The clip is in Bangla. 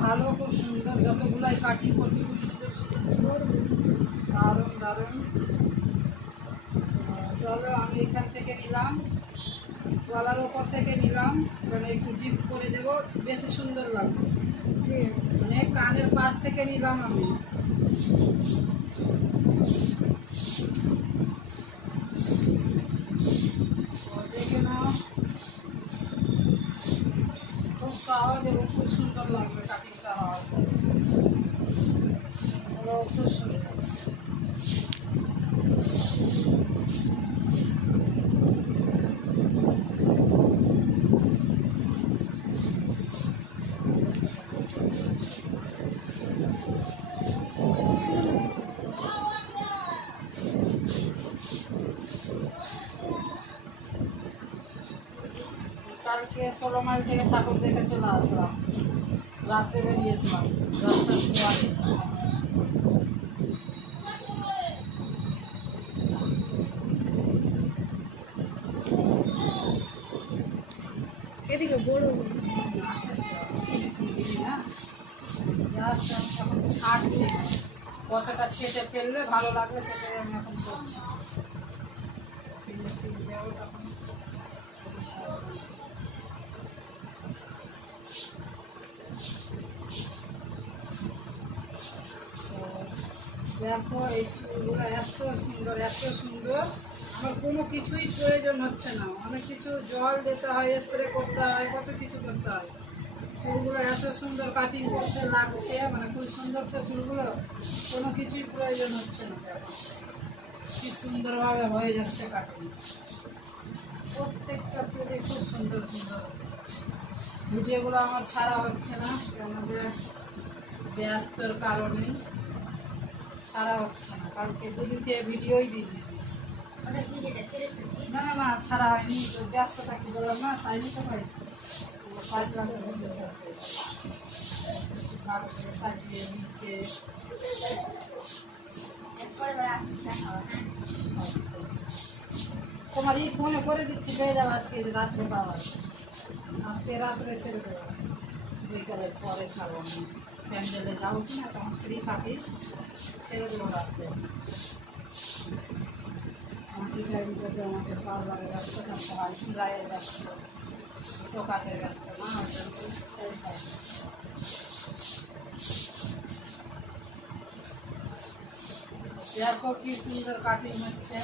ভালো, খুব সুন্দর, যতগুলাই কাটিং করছি খুব সুন্দর সুন্দর, দারুণ দারুণ। চলো আমি এখান থেকে নিলাম, গলার ওপর থেকে নিলাম, মানে একটু ডিপ করে দেবো, বেশি সুন্দর লাগবে। ঠিক আছে, মানে কানের পাশ থেকে নিলাম আমি। দেখে নাও, খুব সহজ এবং খুব সুন্দর লাগবে কাটিংটা হওয়ার পর, খুব সুন্দর। কালকে 16 মাইল থেকে ঠাকুর দেখে চলে আসলাম, রাত্রে বেরিয়েছিলাম, রাস্তার দুয়ারে। এদিকে বড় এখন ছাড়ছে, কতটা ছেটে ফেললে ভালো লাগবে সেটাই আমি এখন করছি। দেখো এই চুলগুলো এত সুন্দর, এত সুন্দর, আমার কোনো কিছুই প্রয়োজন হচ্ছে না, অনেক কিছু জল দিতে হয়, স্প্রে করতে হয়, কত কিছু করতে হয়। চুলগুলো এত সুন্দর কাটিং করতে লাগছে, মানে খুব সুন্দর তো চুলগুলো, কোনো কিছুই প্রয়োজন হচ্ছে না। দেখো কি সুন্দরভাবে হয়ে যাচ্ছে কাটিং, প্রত্যেকটা চুলে খুব সুন্দর সুন্দর। ভিডিওগুলো আমার ছাড়া হচ্ছে না, কেন যে ব্যস্তর কারণে ছাড়া হচ্ছে না। কালকে দুদিন থেকে ভিডিওই দিই, না না না ছাড়া হয়নি, তো ব্যস্ত থাকি বললাম না, তাই নিতে পারি। ভালো করে সাজিয়ে নিচে তোমার এই ফোনে করে দিচ্ছি, পেয়ে যাবো আজকে রাত্রে পাওয়া, আজকে রাত্রে ছেড়ে দেবো, বিকালের পরে ছাড়বো আমি, প্যান্ডেলে যাবো কি না তখন ফ্রি থাকি, ছেড়ে দেবো রাত্রে। আমাকে টাইমটাতে আমাকে পার্লারে ব্যস্ত থাকতে হয়, সিলাইয়ের ব্যস্ত, দুটো কাজের ব্যস্ত না, দেখো কি সুন্দর কাটিং হচ্ছে।